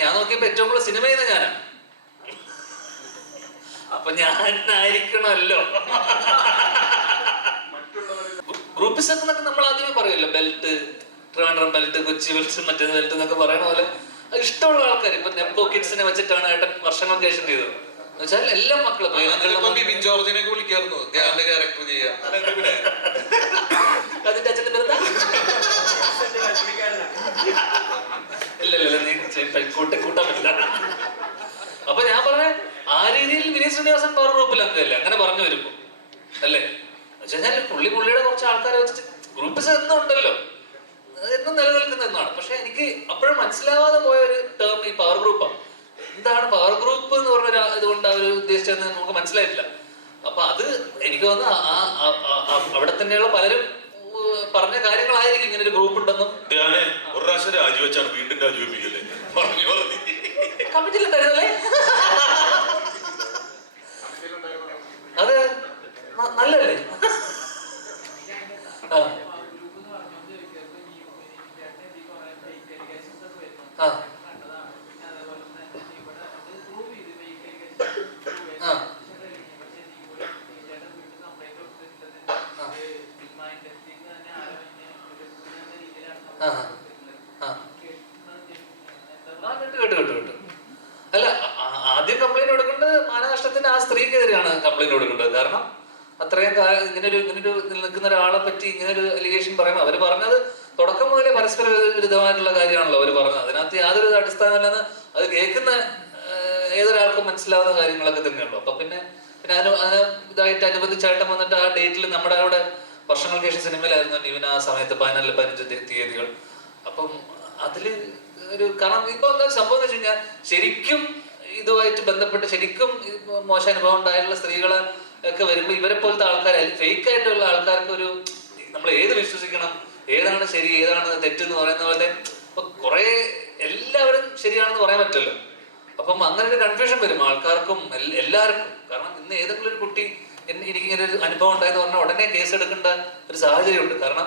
ഞാൻ നോക്കിയപ്പോ ഏറ്റവും കൂടുതൽ സിനിമ ചെയ്യുന്ന ഞാനാണ് അപ്പൊ ഞാനായിരിക്കണമല്ലോ. ഗ്രൂപ്പിസ് എന്നൊക്കെ നമ്മൾ ആദ്യമേ പറയുമല്ലോ. Belt Trivandrum belt Kochi belt മറ്റേ ബെൽറ്റ് എന്നൊക്കെ പറയണ പോലെ ഇഷ്ടമുള്ള ആൾക്കാർ. ഇപ്പൊ നെപ്പോ കിഡ്സിനെ വെച്ചിട്ടാണ് ഏട്ടൻ വർഷങ്ങൾ ശേഷം ചെയ്തത്. എന്ന് വെച്ചാൽ എല്ലാ മക്കളും. അതിന്റെ അച്ഛന്റെ പേരെന്താ ഇല്ല ഇല്ല ഇല്ല, നീ ചെ- കൂട്ടി കൂട്ടാൻ പറ്റില്ല അപ്പൊ ഞാൻ പറഞ്ഞ ആ രീതിയിൽ വിനീത് ശ്രീനിവാസൻ പവർ ഗ്രൂപ്പിൽ അംഗമല്ലേ അങ്ങനെ പറഞ്ഞു വരുമ്പോ. അല്ലേ? വെച്ചാൽ പുള്ളി പുള്ളിയുടെ കുറച്ച് ആൾക്കാരെ വെച്ചിട്ട് ഗ്രൂപ്പിസ് എന്നും ഉണ്ടല്ലോ. എന്നും നിലനിൽക്കുന്ന എന്നാണ് പക്ഷെ എനിക്ക് അപ്പോഴും മനസ്സിലാവാതെ പോയ ഒരു ടേം ഈ പവർ ഗ്രൂപ്പാണ് എന്താണ് പവർ ഗ്രൂപ്പ് എന്ന് പറഞ്ഞ ഒരു ഇതുകൊണ്ട് അവർ ഉദ്ദേശിച്ചതെന്ന് നമുക്ക് മനസ്സിലായിട്ടില്ല. അപ്പൊ അത് എനിക്ക് വന്ന് അവിടെ തന്നെയുള്ള പലരും പറഞ്ഞ കാര്യങ്ങളായിരിക്കും ഇങ്ങനെ ഒരു ഗ്രൂപ്പ് ഉണ്ടെന്നും. ഒരു പ്രാവശ്യം രാജിവെച്ചാണ് വീണ്ടും രാജിവെപ്പിക്കല്ലേ? പറഞ്ഞു പറഞ്ഞു. കമ്മിറ്റിയിലുണ്ടായിരുന്നല്ലേ അത് ന- നല്ലതല്ലേ? ആ. അല്ല ആദ്യം കംപ്ലൈന്റ് കൊടുക്കേണ്ടത് മാനനഷ്ടത്തിന്റെ ആ സ്ത്രീക്കെതിരെയാണ് കംപ്ലൈന്റ് കൊടുക്കേണ്ടത് കാരണം അത്രയും കാലം ഇങ്ങനെ ഒരു ഇങ്ങനൊരു നിൽക്കുന്ന ഒരാളെ പറ്റി ഇങ്ങനെ ഒരു അലിഗേഷൻ പറയുമ്പോൾ അവർ പറഞ്ഞത് തുടക്കം മുതലേ പരസ്പര വിരുദ്ധമായിട്ടുള്ള കാര്യമാണല്ലോ അവർ പറഞ്ഞത്. അതിനകത്ത് യാതൊരു അടിസ്ഥാനമില്ലെന്ന് അത് കേൾക്കുന്ന ഏതൊരാൾക്കും മനസ്സിലാവുന്ന കാര്യങ്ങളൊക്കെ തന്നെയുള്ളൂ. അപ്പൊ പിന്നെ പിന്നെ അതിന് അതിന് ഇതായിട്ട് അനുബന്ധിച്ചായിട്ട് വന്നിട്ട് ആ ഡേറ്റിൽ നമ്മുടെ അവിടെ വർഷങ്ങൾക്ക് ശേഷം സിനിമയിലായിരുന്നു ഇവൻ ആ സമയത്ത് പതിനാല് പതിനഞ്ച് തീയതികൾ. അപ്പം അതിൽ ഒരു കാരണം ഇപ്പൊ എന്താ സംഭവം എന്ന് വെച്ച് കഴിഞ്ഞാൽ ശരിക്കും ഇതുമായിട്ട് ബന്ധപ്പെട്ട് ശരിക്കും മോശം അനുഭവം ഉണ്ടായിട്ടുള്ള സ്ത്രീകളെ ഒക്കെ വരുമ്പോൾ ഇവരെ പോലത്തെ ആൾക്കാർ ഫേക്ക് ആയിട്ടുള്ള ആൾക്കാർക്ക് ഒരു നമ്മൾ ഏത് വിശ്വസിക്കണം? ഏതാണ് ശരി ഏതാണ് തെറ്റെന്ന് പറയുന്ന പോലെ കുറെ എല്ലാവരും ശരിയാണെന്ന് പറയാൻ പറ്റുമല്ലോ അപ്പം അങ്ങനെ ഒരു കൺഫ്യൂഷൻ വരും ആൾക്കാർക്കും എല്ലാവർക്കും. കാരണം ഇന്ന് ഏതെങ്കിലും ഒരു കുട്ടി എനിക്ക് എനിക്കിങ്ങനെ ഒരു അനുഭവം ഉണ്ടായെന്ന് പറഞ്ഞാൽ ഉടനെ കേസ് എടുക്കേണ്ട ഒരു സാഹചര്യമുണ്ട്. കാരണം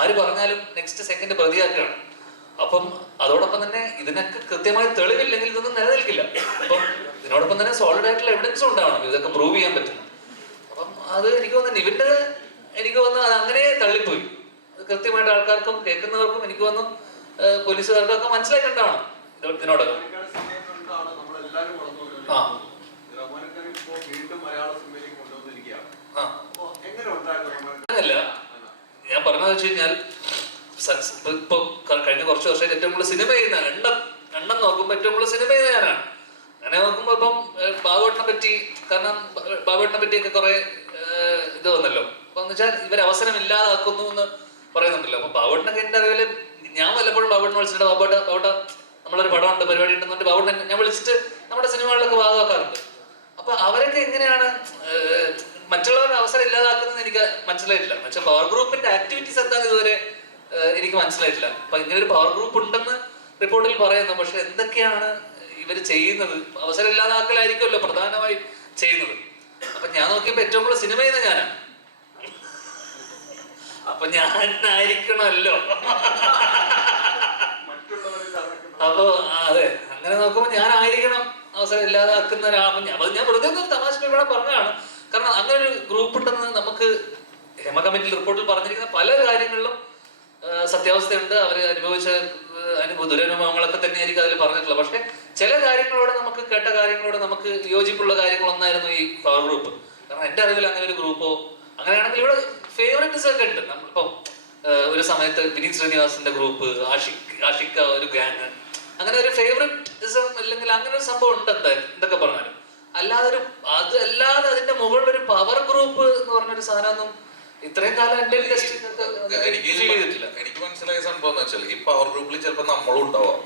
ആര് പറഞ്ഞാലും നെക്സ്റ്റ് സെക്കൻഡ് പ്രതിയാക്കുകയാണ്. അപ്പം അതോടൊപ്പം തന്നെ ഇതിനൊക്കെ കൃത്യമായ തെളിവില്ലെങ്കിൽ ഇതൊന്നും നിലനിൽക്കില്ല. അപ്പം ഇതിനോടൊപ്പം തന്നെ സോളിഡ് ആയിട്ടുള്ള എവിഡൻസും ഉണ്ടാവണം. ഇതൊക്കെ പ്രൂവ് ചെയ്യാൻ പറ്റും അത് എനിക്ക് തോന്നുന്നു ഇവന്റെ എനിക്ക് തോന്നുന്നു അത് അങ്ങനെ തള്ളിപ്പോയി കൃത്യമായിട്ട് ആൾക്കാർക്കും കേൾക്കുന്നവർക്കും എനിക്ക് തോന്നുന്നു പോലീസുകാർക്കും പോലീസുകാർക്കൊക്കെ മനസ്സിലായിട്ടുണ്ടാവണം ഇത് ഇതിനോടൊക്കെ. ആ. അങ്ങനല്ല ഞാൻ പറഞ്ഞതെന്ന് വെച്ച് കഴിഞ്ഞാൽ ഇപ്പൊ- കഴിഞ്ഞ കുറച്ച് വർഷമായിട്ട് ഏറ്റവും കൂടുതൽ സിനിമ ചെയ്യുന്ന എണ്ണം എണ്ണം നോക്കുമ്പോൾ ഏറ്റവും കൂടുതൽ സിനിമ ചെയ്യുന്ന ഞാനാണ് അങ്ങനെ നോക്കുമ്പോൾ ഇപ്പം ബാബുവേട്ടനെ പറ്റി കാരണം ബാബുവേട്ടനെ പറ്റിയൊക്കെ കുറെ ഇത് വന്നല്ലോ അപ്പൊ വെച്ചാൽ ഇവർ അവസരം ഇല്ലാതാക്കുന്നു എന്ന് പറയുന്നുണ്ടല്ലോ. അപ്പൊ ബാബുട്ടിനൊക്കെ എന്റെ അറിവിൽ ഞാൻ വല്ലപ്പോഴും ബാബുട്ടിനെ വിളിച്ചിട്ട് ബാബുട്ട ബാബുട്ട നമ്മളൊരു ഉണ്ട് പരിപാടി ഉണ്ടെന്ന് പറഞ്ഞിട്ട് ബാബുട്ടൻ ഞാൻ വിളിച്ചിട്ട് നമ്മുടെ സിനിമകളിലൊക്കെ ഭാഗമാക്കാറുണ്ട്. അപ്പൊ അവരൊക്കെ എങ്ങനെയാണ് മറ്റുള്ളവരുടെ അവസരം ഇല്ലാതാക്കുന്നത് എനിക്ക് മനസ്സിലായിട്ടില്ല. പക്ഷെ പവർ ഗ്രൂപ്പിന്റെ ആക്ടിവിറ്റീസ് എന്താണ് ഇതുവരെ എനിക്ക് മനസ്സിലായിട്ടില്ല. അപ്പൊ ഇങ്ങനെ ഒരു പവർ ഗ്രൂപ്പ് ഉണ്ടെന്ന് റിപ്പോർട്ടിൽ പറയുന്നു. പക്ഷെ എന്തൊക്കെയാണ് ഇവർ ചെയ്യുന്നത്? അവസരം ഇല്ലാതാക്കലായിരിക്കുമല്ലോ പ്രധാനമായി ചെയ്യുന്നത്. അപ്പൊ ഞാൻ നോക്കിയപ്പോ ഏറ്റവും കൂടുതൽ സിനിമ ചെയ്യുന്ന ഞാനാണ് അപ്പൊ ഞാനായിരിക്കണമല്ലോ. അപ്പൊ അതെ അങ്ങനെ നോക്കുമ്പോ ഞാനായിരിക്കണം. അവസരം ഇല്ലാതാക്കുന്ന ഒരാൾ അപ്പൊ ഞാൻ വെറുതെ തമാശ ഇവിടെ പറഞ്ഞതാണ്. കാരണം അങ്ങനെ ഒരു ഗ്രൂപ്പ് ഉണ്ടെന്ന് നമുക്ക് ഹെമ കമ്മിറ്റി റിപ്പോർട്ടിൽ പറഞ്ഞിരിക്കുന്ന പല കാര്യങ്ങളിലും സത്യാവസ്ഥയുണ്ട്. അവർ അനുഭവിച്ച അനുഭവ ദുരനുഭവങ്ങളൊക്കെ തന്നെയായിരിക്കും അതിൽ പറഞ്ഞിട്ടുള്ളത്. പക്ഷെ ചില കാര്യങ്ങളോട് നമുക്ക് കേട്ട കാര്യങ്ങളോട് നമുക്ക് യോജിപ്പുള്ള കാര്യങ്ങളൊന്നായിരുന്നു ഈ പവർ ഗ്രൂപ്പ് കാരണം എന്റെ അറിവിൽ അങ്ങനെ ഒരു ഗ്രൂപ്പോ അങ്ങനെയാണെങ്കിൽ ഇവിടെ ഫേവറേറ്റ്സ് ഒക്കെ ഉണ്ട്. നമ്മളിപ്പം ഒരു സമയത്ത് വിനീത് ശ്രീനിവാസിന്റെ ഗ്രൂപ്പ് ആഷിക് ആഷിക്ക ഒരു ഗാങ് അങ്ങനെ ഒരു ഫേവറേറ്റിസം അല്ലെങ്കിൽ അങ്ങനെ ഒരു സംഭവം ഉണ്ട് എന്തായാലും എന്തൊക്കെ പറഞ്ഞാലും. അല്ലാതെ ഒരു അത് അല്ലാതെ അതിന്റെ മുകളിൽ ഒരു പവർ ഗ്രൂപ്പ് എന്ന് പറഞ്ഞൊരു സാധനമൊന്നും ഇത്രയും കാലം എന്റെ എനിക്ക് എനിക്ക് മനസ്സിലായ സംഭവം എന്ന് വെച്ചാൽ ഈ പവർ ഗ്രൂപ്പിൽ ചിലപ്പോൾ നമ്മളും ഉണ്ടാവാം.